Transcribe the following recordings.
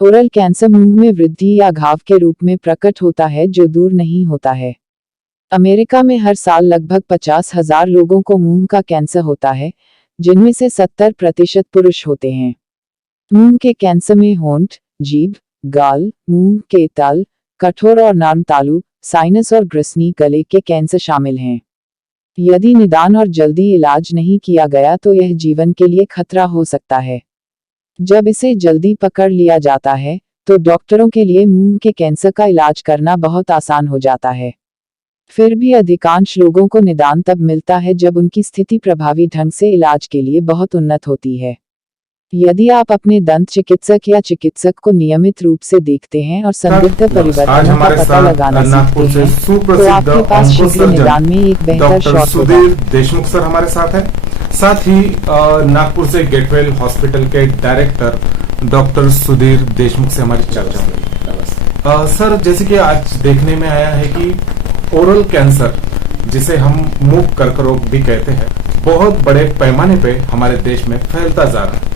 Oral cancer मुंह में वृद्धि या घाव के रूप में प्रकट होता है जो दूर नहीं होता है। अमेरिका में हर साल लगभग 50,000 लोगों को मुंह का कैंसर होता है, जिनमें से 70% पुरुष होते हैं। मुंह के कैंसर में होंठ, जीभ, गाल, मुंह के तल, कठोर और नर्म तालु, साइनस और ग्रसनी गले के कैंसर शामिल हैं। यदि निदान और जल्दी इलाज नहीं किया गया तो यह जीवन के लिए खतरा हो सकता है। जब इसे जल्दी पकड़ लिया जाता है, तो डॉक्टरों के लिए मुंह के कैंसर का इलाज करना बहुत आसान हो जाता है। फिर भी अधिकांश लोगों को निदान तब मिलता है जब उनकी स्थिति प्रभावी ढंग से इलाज के लिए बहुत उन्नत होती है। यदि आप अपने दंत चिकित्सक या चिकित्सक को नियमित रूप से देखते हैं और संदिग्ध परिवर्तनों का पता लगाना सीखते हैं, तो आपके पास शीघ्र निदान में एक बेहतर शॉट होगा। सुधीर देशमुख सर हमारे साथ हैं। साथ ही नागपुर से गेटवेल हॉस्पिटल के डायरेक्टर डॉक्टर सुधीर देशमुख से हमारी चर्चा हुई। सर, जैसे कि आज देखने में आया है कि ओरल कैंसर, जिसे हम मुंह कर्क रोग भी कहते हैं, बहुत बड़े पैमाने पे हमारे देश में फैलता जा रहा है।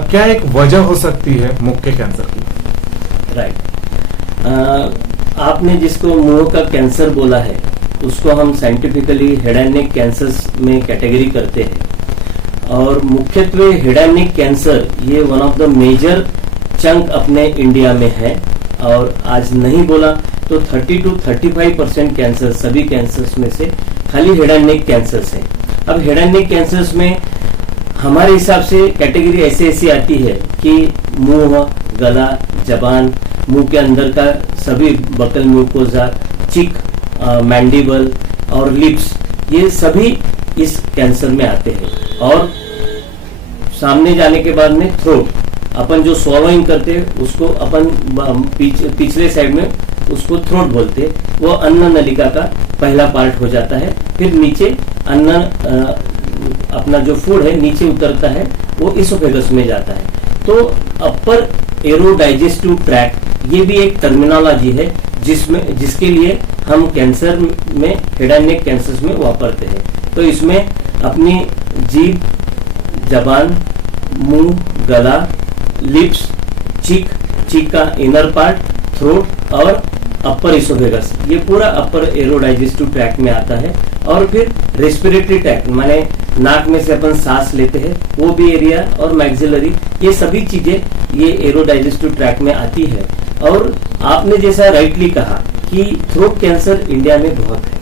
क्या एक वजह हो सकती है मुंह के कैंसर की? राइट। आपने जिसको मुंह का कैंसर बोला है, उसको हम scientifically head and neck cancers में कैटेगरी करते हैं। और मुख्यत्वे हेड एंड नेक कैंसर ये one of the major chunk अपने इंडिया में है। और आज नहीं बोला तो 30 to 35% कैंसर, सभी कैंसर्स में से खाली हेड एंड नेक कैंसर्स है। अब हेड एंड नेक कैंसर्स में हमारे हिसाब से कैटेगरी ऐसी आती है कि मुंह, गला, जबान, मुंह के अंदर का सभी बकल म्यूकोजा, चिक, मैंडिबल और लिप्स, ये सभी इस कैंसर में आते हैं। और सामने जाने के बाद में थ्रोट, अपन जो स्वॉलोइंग करते हैं उसको अपन पिछले साइड में उसको थ्रोट बोलते हैं। वो अन्न नलिका का पहला पार्ट हो जाता है। फिर नीचे अन्न अपना जो फूड है नीचे उतरता है, वो इसोफेगस में जाता है। तो अपर एरो डाइजेस्टिव ट्रैक्ट, ये भी एक टर्मिनोलॉजी है जिसके लिए हम कैंसर में, हेड एंड नेक कैंसर्स में वापरते हैं। तो इसमें अपनी जीभ, जबान, मुंह, गला, लिप्स, चीक का इनर पार्ट, थ्रोट और अपर इसोफेगस, ये पूरा अपर एरो डाइजेस्टिव ट्रैक्ट में आता है। और फिर रेस्पिरेटरी ट्रैक्ट, माने नाक में से अपन सांस लेते हैं, वो भी एरिया, और मैक्सिलरी, ये सभी चीजें ये एरो डाइजेस्टिव ट्रैक्ट में आती है। और आपने जैसा राइटली कहा कि थ्रोट कैंसर इंडिया में बहुत है,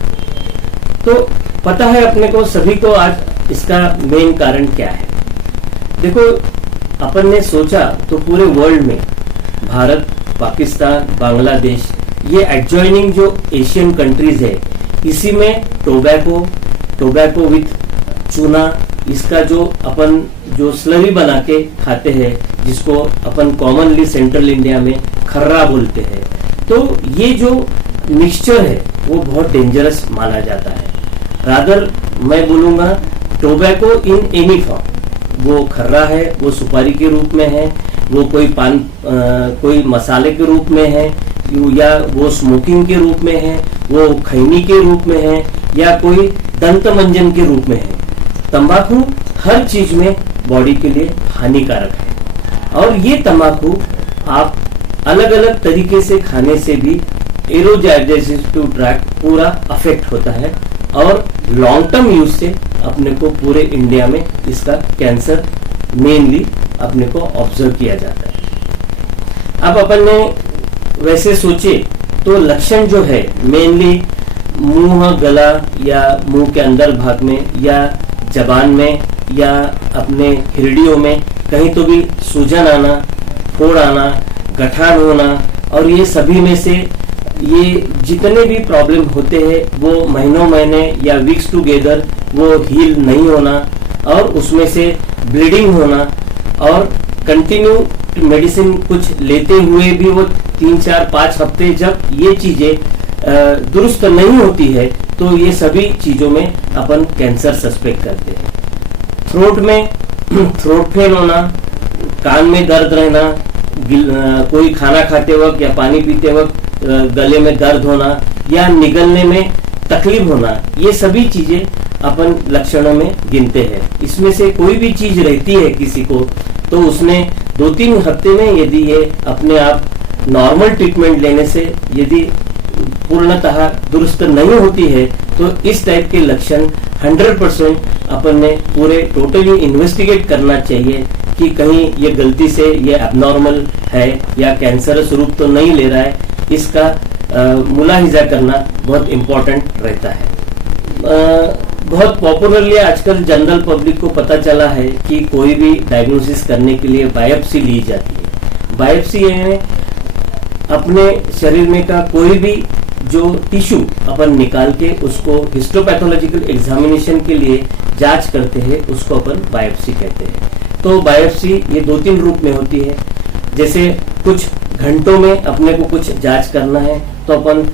तो पता है अपने को सभी को आज इसका मेन कारण क्या है। देखो, अपन ने सोचा तो पूरे वर्ल्ड में भारत, पाकिस्तान, बांग्लादेश, ये एडजॉइनिंग जो एशियन कंट्रीज है, इसी में टोबैको विथ चूना, इसका जो अपन जो स्लरी बना के खाते हैं, जिसको अपन कॉमनली सेंट्रल इंडिया में खर्रा बोलते हैं, तो ये जो मिक्सचर है वो बहुत डेंजरस माना जाता है। रादर मैं बोलूंगा टोबैको इन एनी फॉर्म, वो खर्रा है, वो सुपारी के रूप में है, वो कोई मसाले के रूप में है, या वो स्मोकिंग के रूप में है, वो खैनी के रूप में है, या कोई दंत मंजन के रूप में है। तंबाकू हर चीज में बॉडी के लिए हानिकारक है। और ये तंबाकू आप अलग अलग तरीके से खाने से भी एरो डाइजेस्टिव ट्रैक्ट पूरा अफेक्ट होता है। और लॉन्ग टर्म यूज से अपने को पूरे इंडिया में इसका कैंसर मेनली अपने को ऑब्जर्व किया जाता है। अब अपन ने वैसे सोचे तो लक्षण जो है मेनली मुंह, गला या मुंह के अंदर भाग में या जबान में या अपने हिरडियों में कहीं तो भी सूजन आना, फोड़ आना, गठान होना, और ये सभी में से ये जितने भी प्रॉब्लम होते हैं वो महीने या वीक्स टुगेदर वो हील नहीं होना, और उसमें से ब्लीडिंग होना, और कंटिन्यू मेडिसिन कुछ लेते हुए भी वो 3, 4, 5 हफ्ते जब ये चीजें दुरुस्त नहीं होती है, तो ये सभी चीजों में अपन कैंसर सस्पेक्ट करते हैं। थ्रोट में थ्रोट पेन होना, कान में दर्द रहना, कोई खाना खाते वक्त या पानी पीते वक्त गले में दर्द होना या निगलने में तकलीफ होना, ये सभी चीजें अपन लक्षणों में गिनते हैं। इसमें से कोई भी चीज रहती है किसी को, तो उसने 2-3 हफ्ते में यदि ये अपने आप नॉर्मल ट्रीटमेंट लेने से यदि पूर्णतः दुरुस्त नहीं होती है तो इस टाइप के लक्षण 100% अपन ने पूरे टोटली इन्वेस्टिगेट करना चाहिए कि कहीं ये गलती से ये एबनॉर्मल है या कैंसरस रूप तो नहीं ले रहा है। इसका मुलाहिजा करना बहुत इम्पोर्टेंट रहता है। बहुत पॉपुलरली आजकल जनरल पब्लिक को पता चला है कि कोई भी डायग्नोसिस करने के लिए बायोप्सी ली जाती है। बायोप्सी यानी अपने शरीर में का कोई भी जो टिश्यू अपन निकाल के उसको हिस्टोपैथोलॉजिकल एग्जामिनेशन के लिए जांच करते हैं, उसको अपन बायोप्सी कहते हैं। तो बायोप्सी ये 2-3 रूप में होती है। जैसे कुछ घंटों में अपने को कुछ जांच करना है तो अपन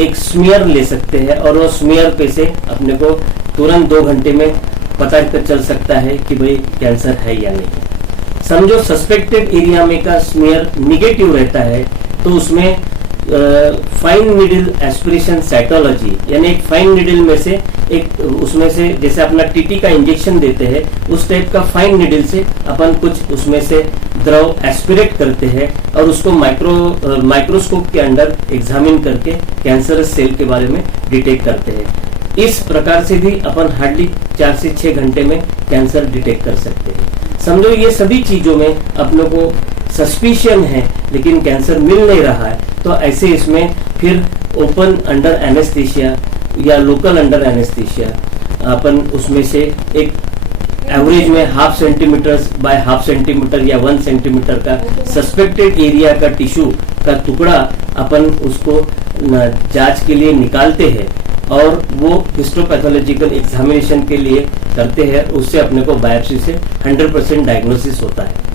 एक स्मीयर ले सकते हैं और वो स्मीयर पे से अपने को तुरंत 2 घंटे में पता चल सकता है कि भाई कैंसर है या नहीं। समझो सस्पेक्टेड एरिया में का स्मीयर निगेटिव रहता है तो उसमें फाइन नीडल एस्पिरेशन साइटोलॉजी यानी एक फाइन नीडल में से एक उसमें से जैसे अपना टीटी का इंजेक्शन देते हैं उस टाइप का फाइन नीडल से अपन कुछ उसमें से द्रव एस्पिरेट करते हैं और उसको माइक्रोस्कोप के अंदर एग्जामिन करके कैंसरस सेल के बारे में डिटेक्ट करते हैं। इस प्रकार से भी अपन हार्डली 4 से 6 घंटे में कैंसर डिटेक्ट कर सकते हैं। समझो ये सभी चीजों में अपनों को सस्पिशन है लेकिन कैंसर मिल नहीं रहा है तो ऐसे इसमें फिर ओपन अंडर एनेस्थीसिया या लोकल अंडर एनेस्थीसिया अपन उसमें से एक एवरेज में 0.5 सेंटीमीटर बाय 0.5 सेंटीमीटर या 1 सेंटीमीटर का सस्पेक्टेड एरिया का टिश्यू का टुकड़ा अपन उसको जांच के लिए निकालते हैं और वो हिस्टोपैथोलॉजिकल एग्जामिनेशन के लिए करते हैं। उससे अपने को बायोप्सी से 100% डायग्नोसिस होता है।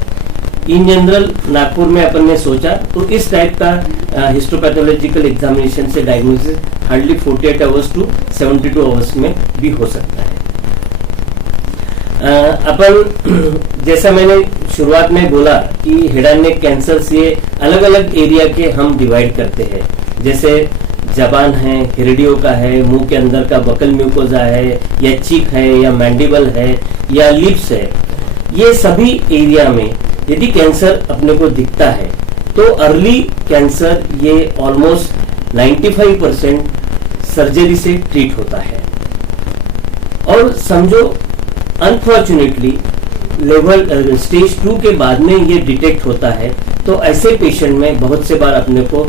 इन जनरल नागपुर में अपन ने सोचा तो इस टाइप का हिस्टोपैथोलॉजिकल एग्जामिनेशन से diagnosis hardly 48 hours to 72 hours में भी हो सकता है। अपन जैसा मैंने शुरुआत में बोला कि हेड एंड नेक कैंसर से अलग अलग एरिया के हम डिवाइड करते हैं। जैसे जबान है, हिरडियो का है, मुंह के अंदर का बकल म्यूकोजा है या चीक है या मैंडिबल है या लिप्स है। ये सभी एरिया में यदि कैंसर अपने को दिखता है तो अर्ली कैंसर ये ऑलमोस्ट 95% सर्जरी से ट्रीट होता है। और समझो अनफॉर्चुनेटली लेवल स्टेज 2 के बाद में ये डिटेक्ट होता है तो ऐसे पेशेंट में बहुत से बार अपने को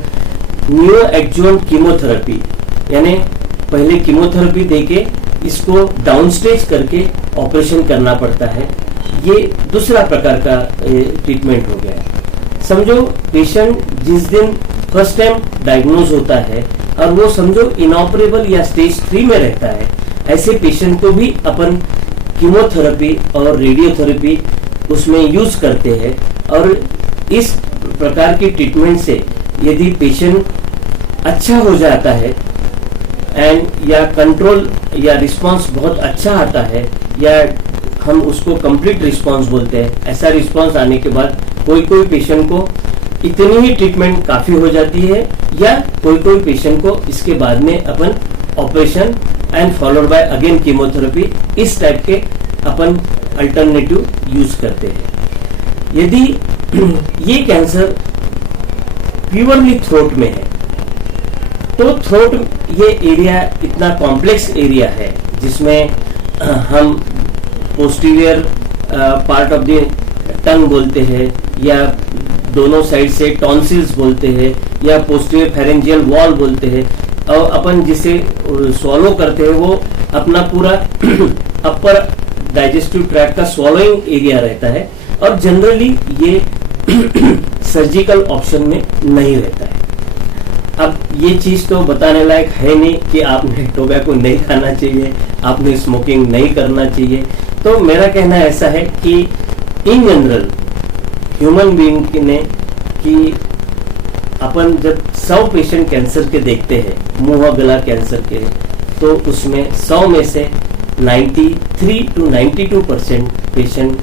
न्यू एडजुवेंट कीमोथेरेपी यानी पहले कीमोथेरेपी देके इसको डाउन स्टेज करके ऑपरेशन करना पड़ता है। ये दूसरा प्रकार का ट्रीटमेंट हो गया है। समझो पेशेंट जिस दिन फर्स्ट टाइम डायग्नोज होता है और वो समझो इनऑपरेबल या स्टेज 3 में रहता है, ऐसे पेशेंट को भी अपन कीमोथेरेपी और रेडियोथेरेपी उसमें यूज करते हैं। और इस प्रकार की ट्रीटमेंट से यदि पेशेंट अच्छा हो जाता है एंड या कंट्रोल या रिस्पांस बहुत अच्छा आता है या हम उसको कंप्लीट रिस्पांस बोलते हैं, ऐसा रिस्पांस आने के बाद कोई पेशेंट को इतनी ही ट्रीटमेंट काफी हो जाती है या कोई पेशेंट को इसके बाद में अपन operation and followed by again chemotherapy इस टाइप के अपन अल्टरनेटिव यूज करते हैं। यदि ये कैंसर प्योरली थ्रोट में है तो थ्रोट ये एरिया इतना कॉम्प्लेक्स एरिया है जिसमें हम posterior part of the tongue बोलते हैं या दोनों साइड से टॉन्सिल्स बोलते हैं या पोस्टीरियर फेरेंजियल वॉल बोलते हैं और अपन जिसे स्वॉलो करते हैं वो अपना पूरा अपर डाइजेस्टिव ट्रैक्ट का स्वॉलोइंग एरिया रहता है और जनरली ये सर्जिकल ऑप्शन में नहीं रहता है। अब ये चीज तो बताने लायक है नहीं कि आपने टोबैको नहीं खाना चाहिए, आपने स्मोकिंग नहीं करना चाहिए। तो मेरा कहना ऐसा है कि इन जनरल ह्यूमन बीइंग ने कि अपन जब 100 पेशेंट कैंसर के देखते हैं, मुंह गला कैंसर के, तो उसमें 100 में से 93 to 92% पेशेंट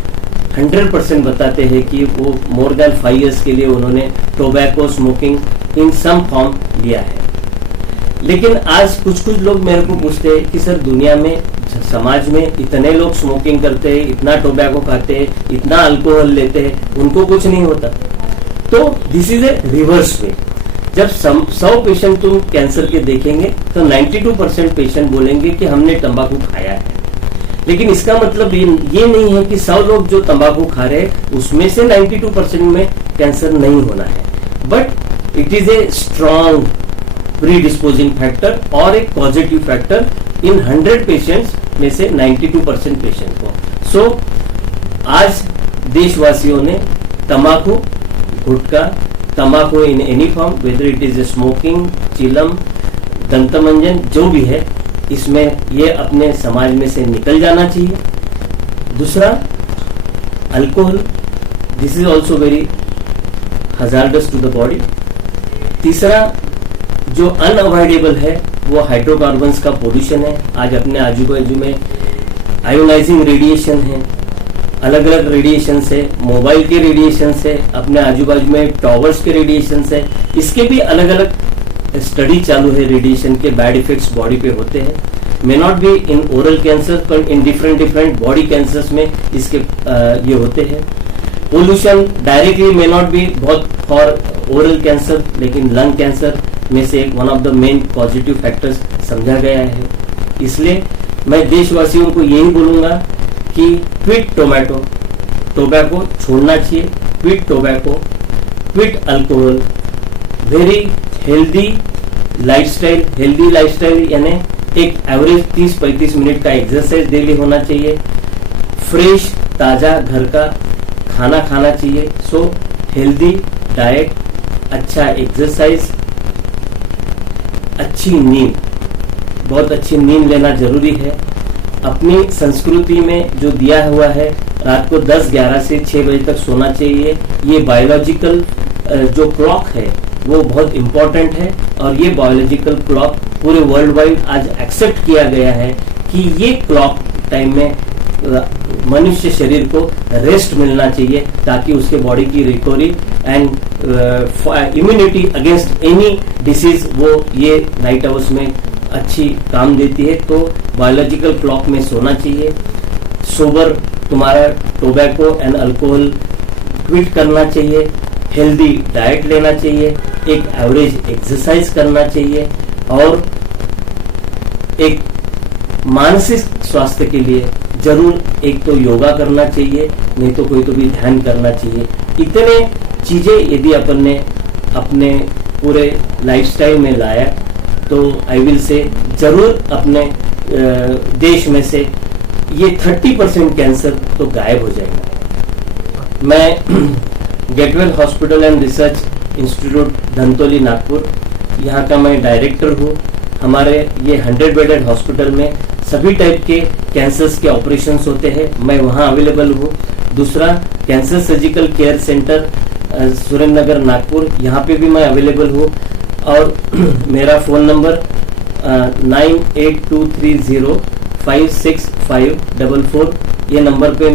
100% बताते हैं कि वो मोर देन 5 years के लिए उन्होंने tobacco smoking in some form लिया है। लेकिन आज कुछ लोग मेरे को पूछते हैं कि सर दुनिया में समाज में इतने लोग स्मोकिंग करते हैं, इतना टोबैको खाते हैं, इतना अल्कोहल लेते हैं, उनको कुछ नहीं होता। तो this is a reverse way. जब 100 पेशेंट तुम कैंसर के देखेंगे तो 92% पेशेंट बोलेंगे कि हमने तंबाकू खाया है। लेकिन इसका मतलब ये नहीं है कि 100 लोग जो तंबाकू खा रहे हैं उसमें से 92% में कैंसर नहीं होना है, but it is a strong predisposing factor और एक पॉजिटिव फैक्टर इन 100 पेशेंट्स में से 92% पेशेंट को। सो आज देशवासियों ने तंबाकू, गुटखा, तंबाकू in any form, whether it is smoking, चिलम, दंतमंजन, जो भी है, इसमें ये अपने समाज में से निकल जाना चाहिए। दूसरा, alcohol, this is also very hazardous to the body. तीसरा, जो अनअवॉइडेबल है वो हाइड्रोकार्बन्स का पोल्यूशन है। आज अपने आजू बाजू में आयोनाइजिंग रेडिएशन है, अलग अलग रेडिएशन है, मोबाइल के रेडिएशन है, अपने आजू बाजू में टॉवर्स के रेडिएशन है, इसके भी अलग अलग स्टडी चालू है। रेडिएशन के बैड इफेक्ट्स बॉडी पे होते हैं, may not be in oral cancer पर इन डिफरेंट बॉडी कैंसर्स में इसके ये होते हैं। Pollution directly may not be बहुत फॉर ओरल कैंसर, लेकिन लंग कैंसर में से one of the main positive factors समझा गया है। इसलिए मैं देशवासियों को यही बोलूंगा कि क्विट टोबैको छोड़ना चाहिए, quit tobacco, quit alcohol, very healthy lifestyle यानी एक एवरेज 30-35 मिनट का एक्सरसाइज डेली होना चाहिए, फ्रेश ताजा घर का खाना खाना चाहिए। सो हेल्दी डाइट, अच्छा एक्सरसाइज, अच्छी नींद, बहुत अच्छी नींद लेना जरूरी है। अपनी संस्कृति में जो दिया हुआ है रात को 10-11 से 6 बजे तक सोना चाहिए, ये बायोलॉजिकल जो क्लॉक है वो बहुत इंपॉर्टेंट है, और ये बायोलॉजिकल क्लॉक पूरे वर्ल्ड वाइड आज एक्सेप्ट किया गया है कि ये क्लॉक टाइम में मनुष्य शरीर को रेस्ट मिलना चाहिए ताकि उसके बॉडी की recovery and immunity against any disease वो ये नाइट आवर्स में अच्छी काम देती है। तो बायोलॉजिकल क्लॉक में सोना चाहिए, सोबर तुम्हारा टोबैको एंड अल्कोहल क्विट करना चाहिए, हेल्दी डाइट लेना चाहिए, एक एवरेज एक्सरसाइज करना चाहिए, और एक मानसिक स्वास्थ्य के लिए जरूर एक तो योगा करना चाहिए, नहीं तो कोई तो भी ध्यान करना चाहिए। इतने चीजें यदि अपन ने अपने पूरे लाइफस्टाइल में लाया तो आई विल से जरूर अपने देश में से ये 30% कैंसर तो गायब हो जाएगा। मैं Getwell hospital and research institute Dhantoli Nagpur, यहाँ का मैं डायरेक्टर हूँ। हमारे ये 100 बेडेड हॉस्पिटल में सभी टाइप के कैंसर्स के ऑपरेशंस होते हैं, मैं वहाँ अवेलेबल हूँ। दूसरा, cancer surgical care centre Surendra Nagar Nagpur, यहाँ पे भी मैं अवेलेबल हूँ, और मेरा फ़ोन नंबर 9823056544, ये नंबर पे